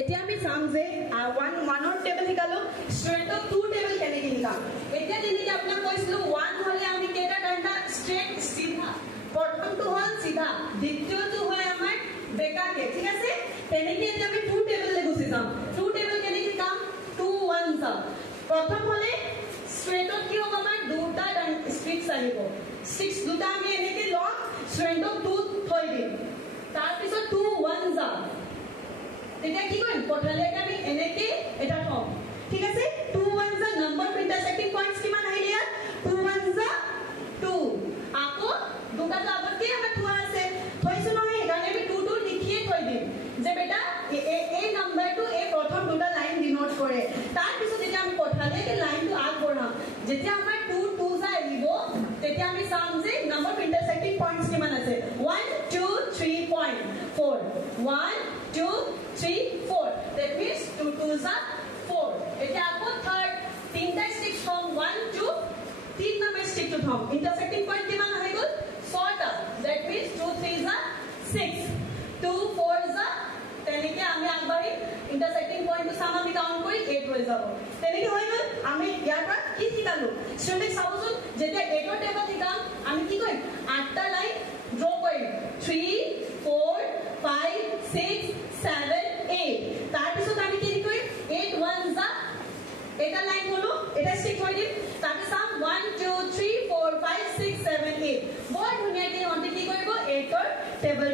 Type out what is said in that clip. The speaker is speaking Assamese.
এতিয়া আমি চাম যে 1 টেবল শিকালো ষ্ট্ৰেটত 2 টেবল কেনেকৈ শিকাম এতিয়া যেনেকৈ আপোনাক কৈছিলোঁ 1 হ'লে আমি কেইটা ডাণ্ডা ষ্ট্ৰেট চিধা প্ৰথমটো হ'ল চিধা দ্বিতীয়টো হয় আমাৰ বেকাকে ঠিক আছে তেনেকৈ এতিয়া আমি 2 টেবললৈ গুচি যাম 2 টেবল কেনেকৈ শিকাম 2 1 যাম প্ৰথম হ'লে ষ্ট্ৰেটত কি হ'ব আমাৰ দুটা ষ্ট্ৰিক্স আহিব ষ্ট্ৰিক্স দুটা আমি এনেকৈ লওঁ ষ্ট্ৰেটত 2 থৈ দিম তাৰপিছত 2 1 যাম তেতিয়া কি কৰিম পঠালেকে আমি এনেকৈ এটা থম ঠিক আছে 2 1 যা নম্বৰ ইন্টাৰসেক্টিং পইণ্টছ কিমান আহিল ইয়াত 2 1 যা 2 আকৌ দুটাটো আগতে আমাৰ থোৱা আছে থৈছো নহয় সেইকাৰণে আমি 2 2 লিখিয়ে থৈ দিম যে বেটা এই নম্বৰটো এই প্ৰথম দুটা লাইন ডিনোট কৰে তাৰপিছত যেতিয়া আমি পঠালেকে লাইনটো আগবঢ়াম যেতিয়া আমাৰ 2 2 যা আহিব তেতিয়া আমি চাম যে নম্বৰ ইন্টাৰসেক্টিং পইণ্টছ কিমান আছে 1 2 3.4 1 2 3 4 that means 2 2 za 4 eta aako third tinta stick from 1 to 3 number stick to thumb intersecting point kiman hoy gol 6 ta that means 2 3 za 6 2 4 za tenike ami agbari intersecting point to sama ami count kori 8 hoy jabo tenike hoy gol ami yar par ki sikalu student sabojun jeta 8 or table hikam ami ki korim 8 ta line draw korim 3 4 5 6 7 8 তাৰপিছত আমি কি কৰিম 8 1 যা এটা লাইন হলো এটা স্টিক হৈ দিম তাৰপিছত সাম 1 2 3 4 5 6 7 8 বৰ ধুনীয়াকৈ হন্তে কি কৰিব 8 ৰ টেবল